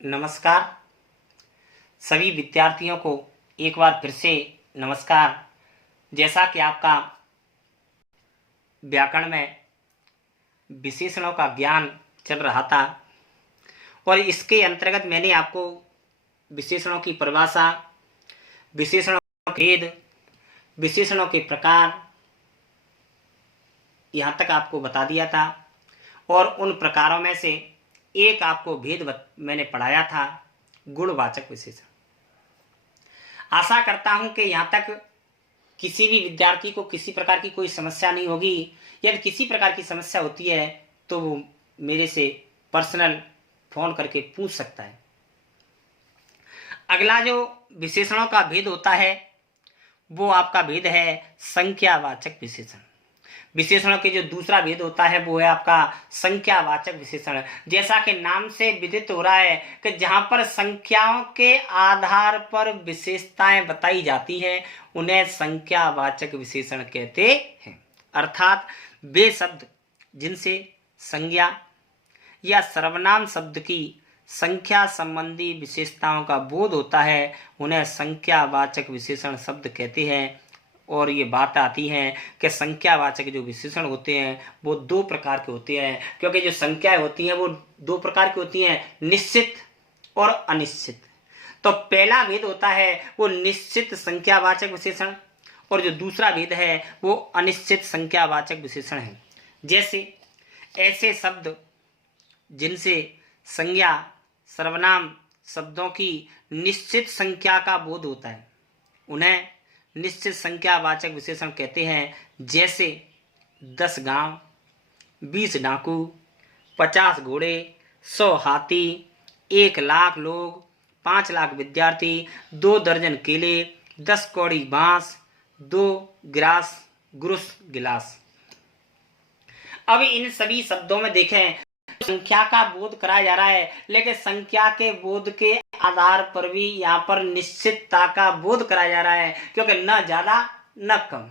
नमस्कार। सभी विद्यार्थियों को एक बार फिर से नमस्कार। जैसा कि आपका व्याकरण में विशेषणों का ज्ञान चल रहा था और इसके अंतर्गत मैंने आपको विशेषणों की परिभाषा, विशेषणों के भेद, विशेषणों के प्रकार यहाँ तक आपको बता दिया था और उन प्रकारों में से एक आपको भेद मैंने पढ़ाया था, गुणवाचक विशेषण। आशा करता हूं कि यहाँ तक किसी भी विद्यार्थी को किसी प्रकार की कोई समस्या नहीं होगी। यदि किसी प्रकार की समस्या होती है तो वो मेरे से पर्सनल फोन करके पूछ सकता है। अगला जो विशेषणों का भेद होता है वो आपका भेद है संख्यावाचक विशेषण। विशेषणों के जो दूसरा भेद होता है वो है आपका संख्यावाचक विशेषण। जैसा कि नाम से विदित हो रहा है कि जहां पर संख्याओं के आधार पर विशेषताएं बताई जाती हैं उन्हें संख्यावाचक विशेषण कहते हैं। अर्थात वे शब्द जिनसे संज्ञा या सर्वनाम शब्द की संख्या संबंधी विशेषताओं का बोध होता है उन्हें संख्यावाचक विशेषण शब्द कहते हैं। और ये बात आती है कि संख्यावाचक जो विशेषण होते हैं वो दो प्रकार के होते हैं, क्योंकि जो संख्याएं होती हैं वो दो प्रकार की होती हैं, निश्चित और अनिश्चित। तो पहला भेद होता है वो निश्चित संख्यावाचक विशेषण और जो दूसरा भेद है वो अनिश्चित संख्यावाचक विशेषण है। जैसे ऐसे शब्द जिनसे संज्ञा सर्वनाम शब्दों की निश्चित संख्या का बोध होता है उन्हें निश्चित संख्यावाचक विशेषण कहते हैं। जैसे 10 गांव, 20 डाकू, 50 घोड़े, 100 हाथी, 1 लाख लोग, 5 लाख विद्यार्थी, 2 दर्जन केले, 10 कौड़ी बांस, 2 गुरुस गिलास। अब इन सभी शब्दों में देखें संख्या का बोध कराया जा रहा है, लेकिन संख्या के बोध के आधार पर भी यहाँ पर निश्चितता का बोध कराया जा रहा है, क्योंकि न ज्यादा न कम,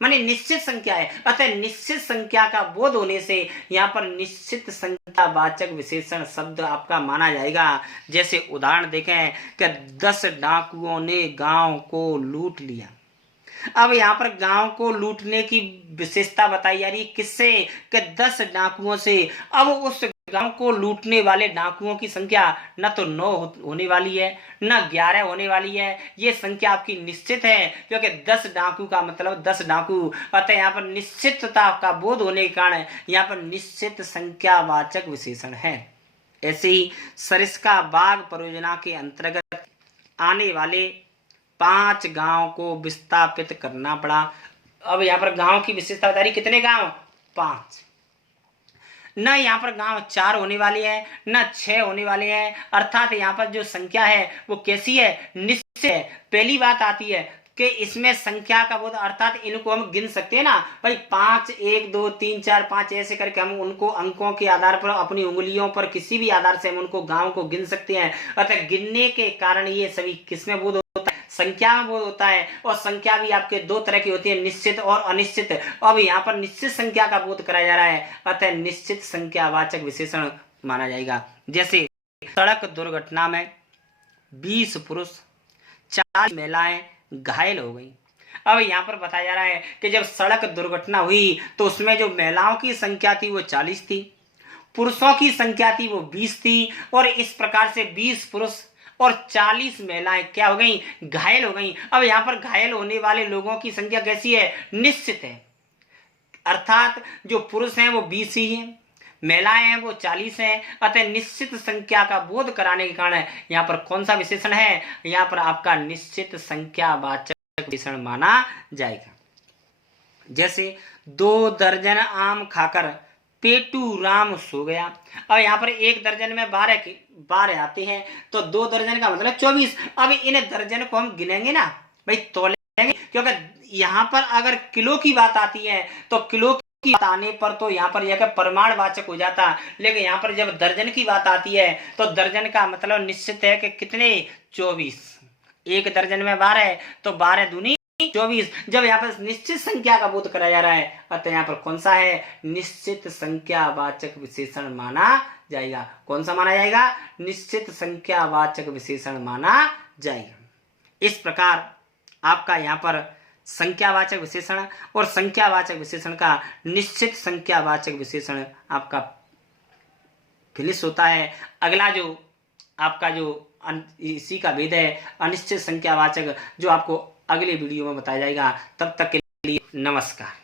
माने निश्चित संख्या है। अतः निश्चित संख्या का बोध होने से यहाँ पर निश्चित संख्यावाचक विशेषण शब्द आपका माना जाएगा। जैसे उदाहरण देखें कि 10 डाकुओं ने गांव को लूट लिया। अब यहाँ पर गांव को लूटने की विशेषता बताई जा रही है किससे? कि 10 डाकुओं से। अब उस गांव को लूटने वाले डाकुओं की संख्या न तो 9 होने वाली है न 11 होने वाली है। ये संख्या आपकी निश्चित है, क्योंकि 10 डाकू का मतलब 10 डाकू। अतः यहाँ पर निश्चितता का बोध होने के कारण यहाँ पर निश्चित संख्यावाचक विशेषण है। ऐसे ही सरिस्का बाग परियोजना के अंतर्गत आने वाले 5 गांव को विस्थापित करना पड़ा। अब यहाँ पर गांव की विशेषता बता रही, कितने गांव? 5। न यहाँ पर गांव 4 होने वाले हैं न 6 होने वाले हैं। अर्थात यहाँ पर जो संख्या है वो कैसी है? निश्चित है। पहली बात आती है कि इसमें संख्या का बोध, अर्थात इनको हम गिन सकते हैं ना भाई, 5, 1, 2, 3, 4, 5 ऐसे करके हम उनको अंकों के आधार पर अपनी उंगलियों पर किसी भी आधार से हम उनको गांव को गिन सकते हैं। अतः गिनने के कारण ये सभी किसमें बोध होता है? संख्या में बोध होता है। और संख्या भी आपके दो तरह की होती है, निश्चित और अनिश्चित। अब यहाँ पर निश्चित संख्या का बोध कराया जा रहा है, अतः निश्चित संख्यावाचक विशेषण माना जाएगा। जैसे सड़क दुर्घटना में 20 पुरुष 40 महिलाएं घायल हो गई। अब यहाँ पर बताया जा रहा है कि जब सड़क दुर्घटना हुई तो उसमें जो महिलाओं की संख्या थी वो 40 थी, पुरुषों की संख्या थी वो 20 थी। और इस प्रकार से 20 पुरुष और 40 महिलाएं क्या हो गई? घायल हो गई। अब यहाँ पर घायल होने वाले लोगों की संख्या कैसी है? निश्चित है। अर्थात जो पुरुष हैं वो 20 ही हैं, महिलाएं हैं वो 40 हैं। अतः निश्चित संख्या का बोध कराने के कारण यहाँ पर कौन सा विशेषण है? यहाँ पर आपका निश्चित संख्यावाचक विशेषण माना जाएगा। जैसे 2 दर्जन आम खाकर पेटू राम सो गया। अब यहाँ पर 1 दर्जन में 12 आते हैं, तो 2 दर्जन का मतलब 24। अब इन दर्जन को हम गिनेंगे ना भाई, तोलेंगे, क्योंकि यहाँ पर अगर किलो की बात आती है तो किलो की बात आने पर तो यहाँ पर यह परिमाणवाचक हो जाता, लेकिन यहाँ पर जब दर्जन की बात आती है तो दर्जन का मतलब निश्चित है कि कितने? 24। 1 दर्जन में 12 है तो 12 दूनी 24 जब यहाँ पर निश्चित संख्या का बोध कराया जा रहा है, अतः यहाँ पर कौन सा है, निश्चित संख्यावाचक विशेषण माना जाएगा। कौन सा माना जाएगा, निश्चित संख्यावाचक विशेषण माना जाएगा। इस प्रकार आपका यहाँ पर संख्यावाचक विशेषण और संख्यावाचक विशेषण का निश्चित संख्यावाचक विशेषण आपका फिनिश होता है। अगला जो आपका जो इसी का भेद है अनिश्चित संख्यावाचक, जो आपको अगले वीडियो में बताया जाएगा। तब तक के लिए नमस्कार।